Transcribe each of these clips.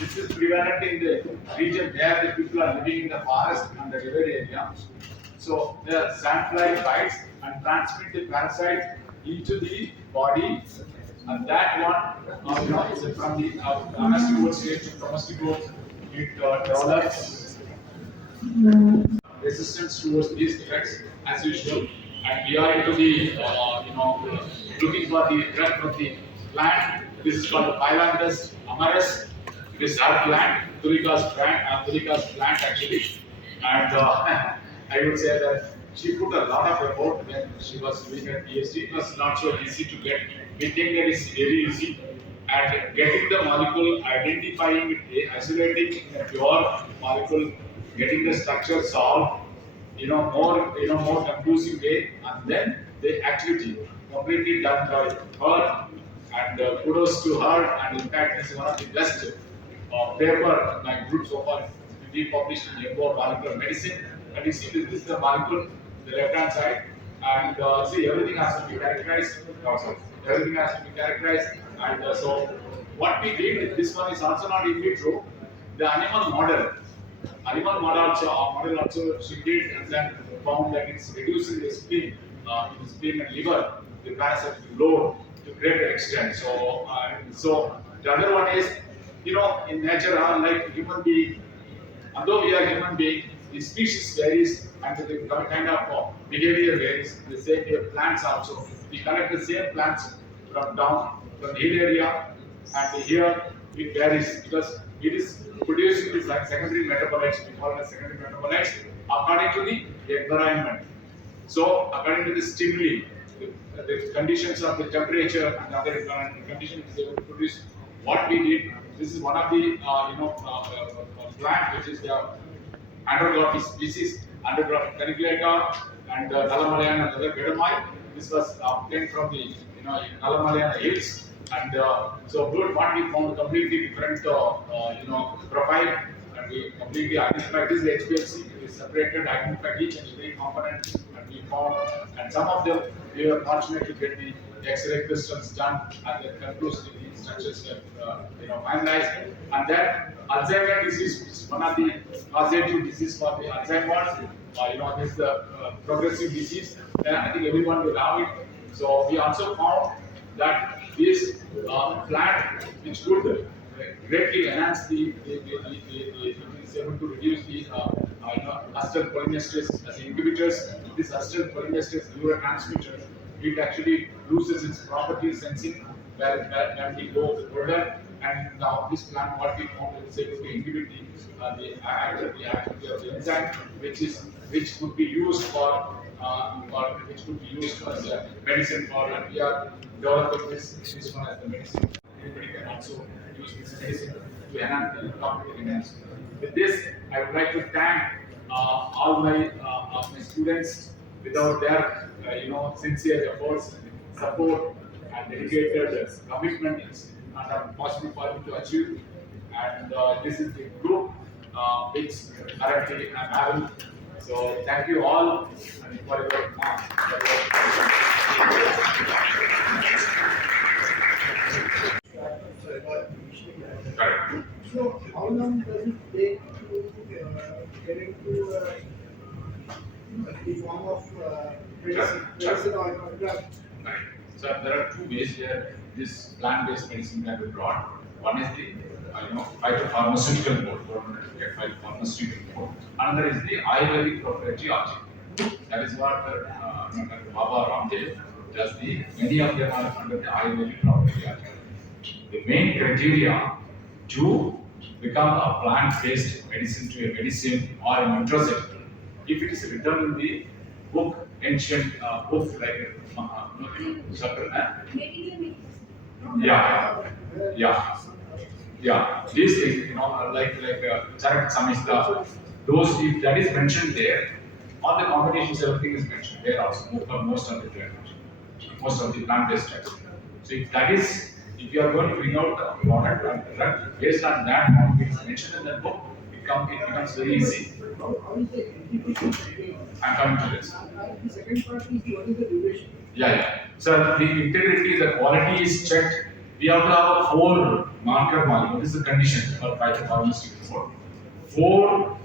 This is prevalent in the region where the people are living in the forest and the river area. So the sandfly bites and transmit the parasite into the body, and that one, is from the domestic stage to domestic growth. It develops resistance towards these threats as usual, and we are into the looking for the drug from the plant. This is called the Pylandus amarus. It is our plant, Tulika's plant actually, and I would say that she put a lot of effort when she was doing her PhD. It was not so easy to get. We think that it's very easy, and getting the molecule, identifying it, isolating a pure molecule, getting the structure solved, more conclusive way, and then the activity completely done by her, and kudos to her, and in fact, this is one of the best paper my group so far. We published in Udaipur molecular medicine, and you see this is the molecule, the left hand side, and see everything has to be characterized. Also, everything has to be characterized, and so what we did, this one is also not in vitro, the animal model also she did, and then found that it's reducing the spleen, in spleen and liver, the parasite load to greater extent. So the other one is, in nature, like human being, although we are human being, the species varies and the kind of behavior varies. The same way plants also. We collect the same plants from the hill area, and here it varies because it is producing these like secondary metabolites. We call it as secondary metabolites according to the environment. So according to the stimuli, the conditions of the temperature and other environmental conditions, they will produce what we did. This is one of the plant which is the androglophis species, androglophis caniculata, and Nalamalaya and other Bedamai. This was obtained from the Nalamalaya hills, and so good. What we found completely different profile, and we completely identified this HPLC. We separated, identified each and every component, and we found, and some of them we were fortunate to get the X-ray crystals done, and then conclusively the structures were finalized. And then Alzheimer's disease is one of the causative disease for the Alzheimer's. This is the progressive disease. And I think everyone will have it. So we also found that this plant, which could greatly enhance it is able to reduce the acetylcholinesterase as inhibitors. This acetylcholinesterase neurotransmitter, it actually loses its property sensing when we go further. And now this plant, what we found, is able to inhibit the activity of the enzyme, which could be used as a medicine for, and we are developing this one as the medicine. Everybody can also use this medicine to enhance the cognitive enhancement. With this, I would like to thank all my students. Without their sincere efforts, support, and dedicated commitment, it's not possible for me to achieve. And this is the group which currently I'm having. So thank you all and for your Correct. So how long does it take to get into the form of medicine or drug? Right. So there are two ways here this plant-based medicine can be brought. One is the phytopharmaceutical board, phytopharmaceutical board. Another is the Ayurvedic proprietary object. That is what Dr. Baba Ramdev does. Many of them are under the Ayurvedic proprietary object. The main criteria to become a plant-based medicine to a medicine or a nutraceutical, if it is written in the book, ancient books like these things, like Charak Samhita, those, if that is mentioned there, all the combinations, everything is mentioned there also for most of the plant-based drugs. So if you are going to bring out a product and drug based on that, what is mentioned in that book, it becomes very easy. How is the integrity? I'm coming to this. The second part is what is the duration? So the integrity, the quality is checked. We have to have 4 marker molecule. This is a condition for phytopharmaceutic report. Four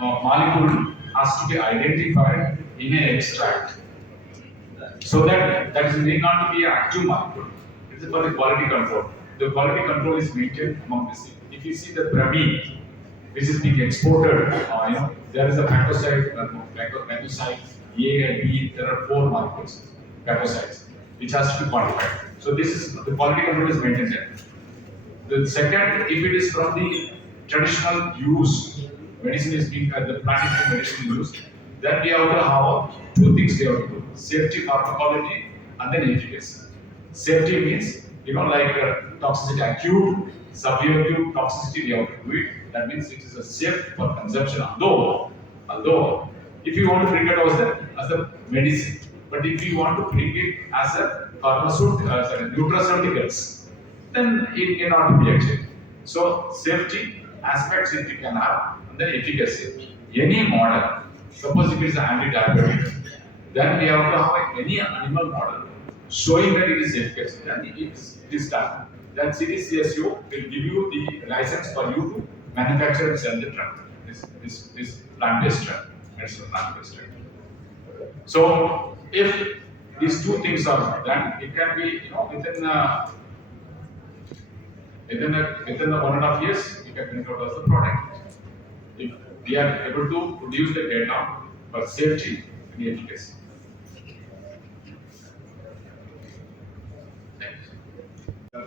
molecule has to be identified in an extract, so that is may not be an active molecule. This is for the quality control. The quality control is maintained among this. If you see the bromine, which is being exported, there is a pacoside, pacoside A and B. There are four molecules, pacosides, which has to be quantified. So this is the quality control is maintained there. The second, if it is from the traditional use, medicine is being the plant is being medicine used, then we have to have two things we have to do: safety, pharmacology, and then efficacy. Safety means like toxicity, acute, severe acute toxicity we have to do it. That means it is a safe for consumption. Although if you want to bring it as a medicine, but if you want to bring it as a pharmaceutical, as a nutraceuticals, then it cannot be achieved. So safety aspects if you can have, and then efficacy. Any model, suppose if it is an anti-diabetic, then we have to have any animal model showing that it is efficacy, then it is done. Then CDCSU will give you the license for you to manufacture and sell the drug. This plant-based drug. It's a plant-based drug. So if these two things are done, it can be within 1.5 years you can bring out as a product. If we are able to produce the data for safety and efficacy.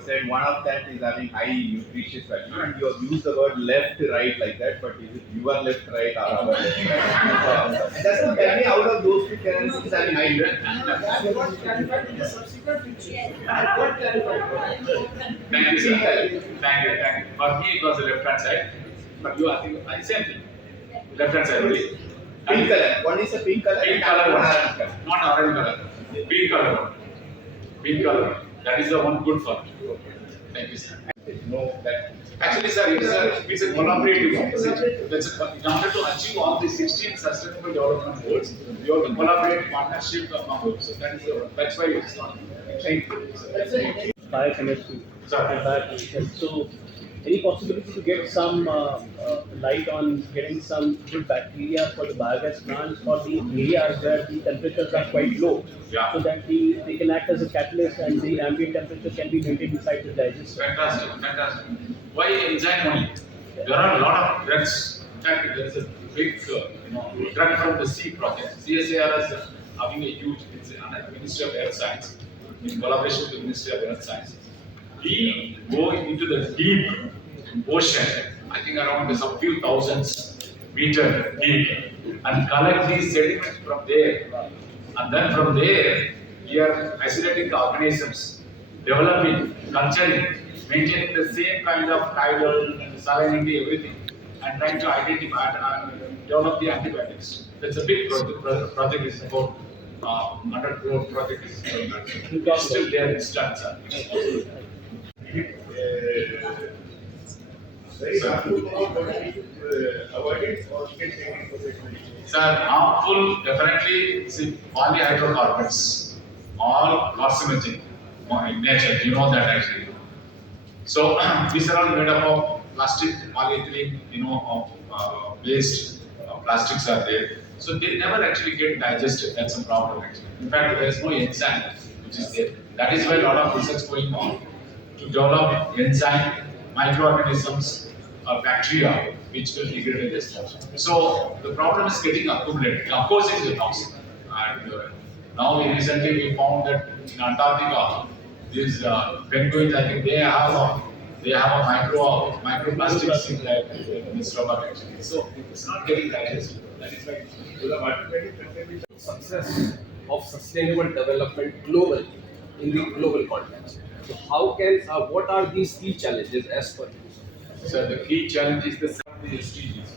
Said one of that is having high nutritious value, and you have used the word left right like that, but is it your left right or our left right? Just to tell me out of those two channels is having high nutrition. That got clarified in the subsequent picture. That got clarified. Thank you, sir. Thank you. For me, it was the left-hand side. For you, I think same thing. Left-hand side only. Pink color. One is a pink color. Pink color one, not orange color. Pink color one. Pink color. That is the one good for me. Thank you, sir. No, that. Actually, sir, it's a collaborative. In order to achieve all the 16 sustainable development goals, we have to collaborate, partnership among us. So that's why it's not. Thank you. Biochemistry. Sir. So, any possibility to get some light on getting some good bacteria for the biogas plants for the areas where the temperatures are quite low, Yeah. so that they can act as a catalyst and the ambient temperature can be maintained inside the digester. Fantastic. Why enzyme only? There are a lot of drugs. In fact, there is a big, drug from the C project. CSAR is having a huge, it's a Ministry of Earth Science, in collaboration with the Ministry of Earth Science. We go into the deep ocean, I think around some few thousands meter deep, and collect these sediments from there. And then from there, we are isolating the organisms, developing, culturing, maintaining the same kind of tidal, salinity, everything, and trying to identify and develop the antibiotics. That's a big project. Is about 100 crore project is going on. It's still there, it's done, sir. Very harmful avoid it or get taken professionally. Sir, harmful definitely see polyhydrocarbons, all carcinogenic in nature. You know that actually. So these are all made up of plastic, polyethylene, waste plastics are there. So they never actually get digested. That's a problem actually. In fact, there is no enzyme which is there. That is why a lot of research going on to develop enzyme, microorganisms, bacteria which will degrade this stuff. So the problem is getting accumulated. Of course, it is a toxin. And now recently we found that in Antarctica, these penguins, I think they have a microplastics in the stomach actually. So it's not getting digested. That is why success of sustainable development globally in the global context. So how can what are these key challenges as per you? So the key challenge is the SDGs.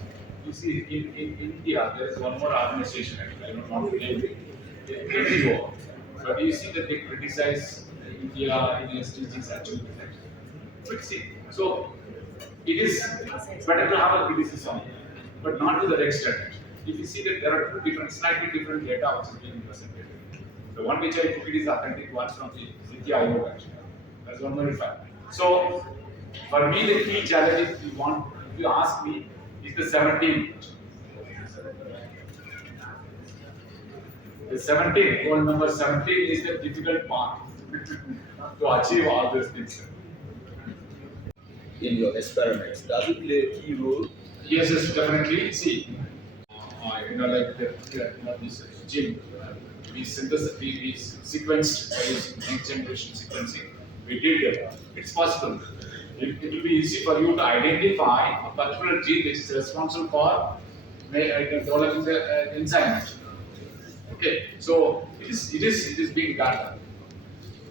You see, in India there is one more organization actually. I don't want to name it. NGO. But you see that they criticize India in SDGs actually. But see, so it is better to have a criticism, but not to the extent. If you see that there are two slightly different data which is being presented. The one which I took it is authentic one from the Niti Aayog actually. That's 1.5. So For me, the key challenge, if you ask me, is the 17. The 17, goal number 17 is the difficult part to achieve all these things. In your experiments, does it play a key role? Yes, yes, definitely. See, like this gene, we sequenced by using next generation sequencing. We did it. It's possible. It will be easy for you to identify a particular gene which is responsible for developing the enzyme. Okay, so it is being done.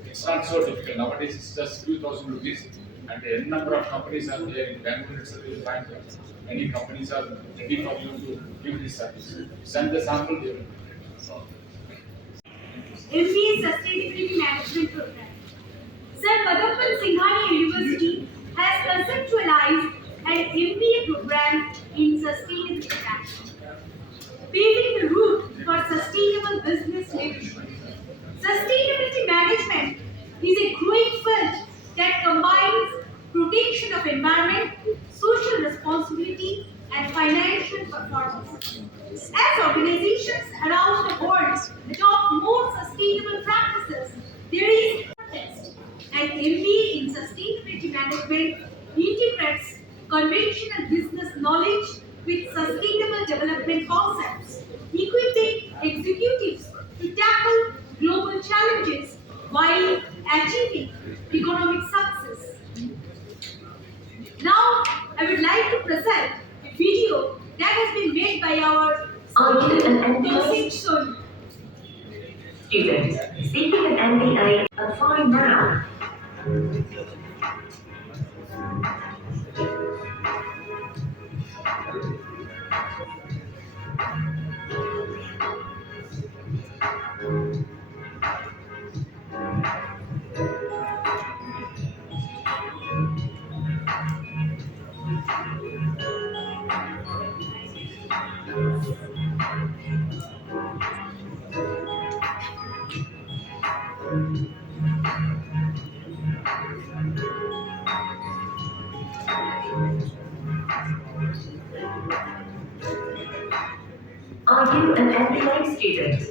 It's not so difficult nowadays. It's just few thousand rupees, and a number of companies are there in Bangalore itself. You will find many companies are ready for you to give this service. Send the sample. They will solve. MBA Sustainability Management Program. Sir, Padampat Singhania University has conceptualized an MBA program in sustainability management, paving the route for sustainable business leadership. Sustainability management is a growing field that combines protection of environment, social responsibility, and financial performance. As organizations around the world adopt more sustainable practices, there is context. An MBA in sustainability management integrates conventional business knowledge with sustainable development concepts, equipping executives to tackle global challenges while achieving economic success. Now, I would like to present a video that has been made by our conlSanjaySinha. Students seeking an MBA, apply now. Are you an MBA student?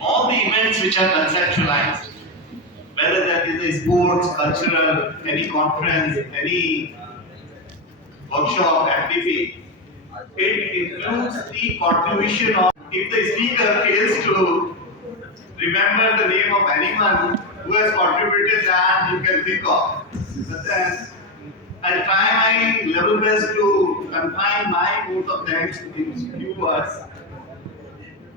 All the events which are conceptualized, whether that is a sports, cultural, any conference, any workshop, activity, it includes the contribution of, if the speaker fails to remember the name of anyone who has contributed that you can think of. But then I'll try my level best to confine my vote of thanks in few words.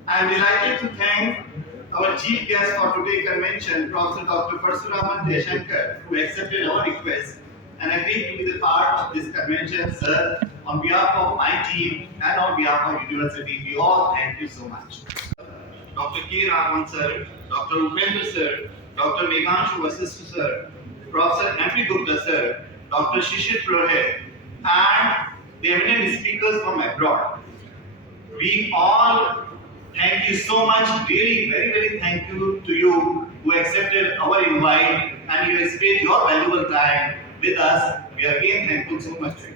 I am delighted to thank our chief guest for today's convention, Professor Dr. Jaishankar, who accepted our request and agreed to be the part of this convention. Sir, on behalf of my team and on behalf of university, we all thank you so much. Dr. K. Raghvan sir, Dr. Upendra sir, Dr. Meghanshu Vasistha sir, Professor M.P. Gupta sir, Dr. Shishir Purohit, and the eminent speakers from abroad. We all thank you so much, really very, very thank you to you who accepted our invite and you have spent your valuable time with us. We are again thankful so much to you.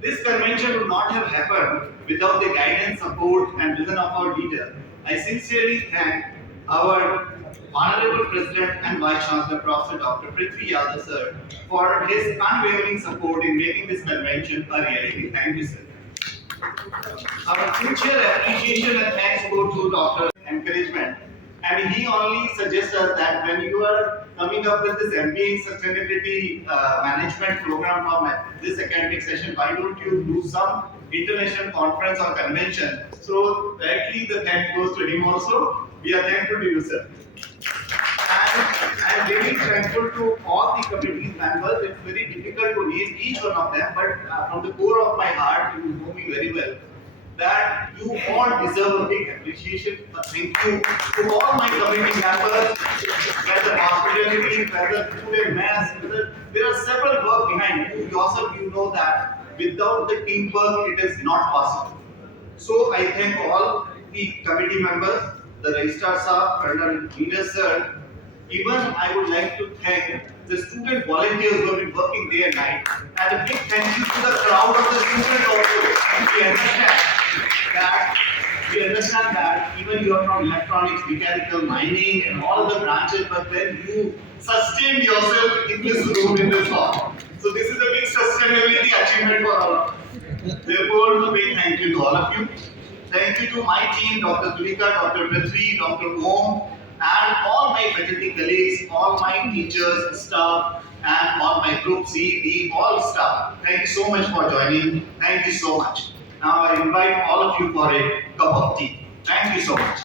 This convention would not have happened without the guidance, support and vision of our leader. I sincerely thank our Honorable President and Vice Chancellor Professor Dr. Prithvi Yadav sir for his unwavering support in making this convention a reality. Thank you, sir. Our sincere appreciation and thanks go to Dr. Encouragement, and he only suggests us that when you are coming up with this MBA in Sustainability Management program for this academic session, why don't you do some international conference or convention? So directly the thanks goes to him also. We are thankful to you, sir. And I am really thankful to all the committee members. It's very difficult to name each one of them, but from the core of my heart, you know me very well, that you all deserve a big appreciation. Thank you to all my committee members, whether hospitality, whether food and mass, whether there are several work behind. You yourself, you know that without the teamwork, it is not possible. So I thank all the committee members, the registrar sir, Colonel Leader sir. Even I would like to thank the student volunteers who have been working day and night. And a big thank you to the crowd of the students also. We understand that even you are from electronics, mechanical, mining, and all other branches, but then you sustained yourself in this room, in this hall. So this is a big sustainability achievement for all of us. Therefore, a big thank you to all of you. Thank you to my team, Dr. Tulika, Dr. Prithvi, Dr. Om, and all my faculty colleagues, all my teachers, staff, and all my group C, D, all staff. Thank you so much for joining. Thank you so much. Now I invite all of you for a cup of tea. Thank you so much.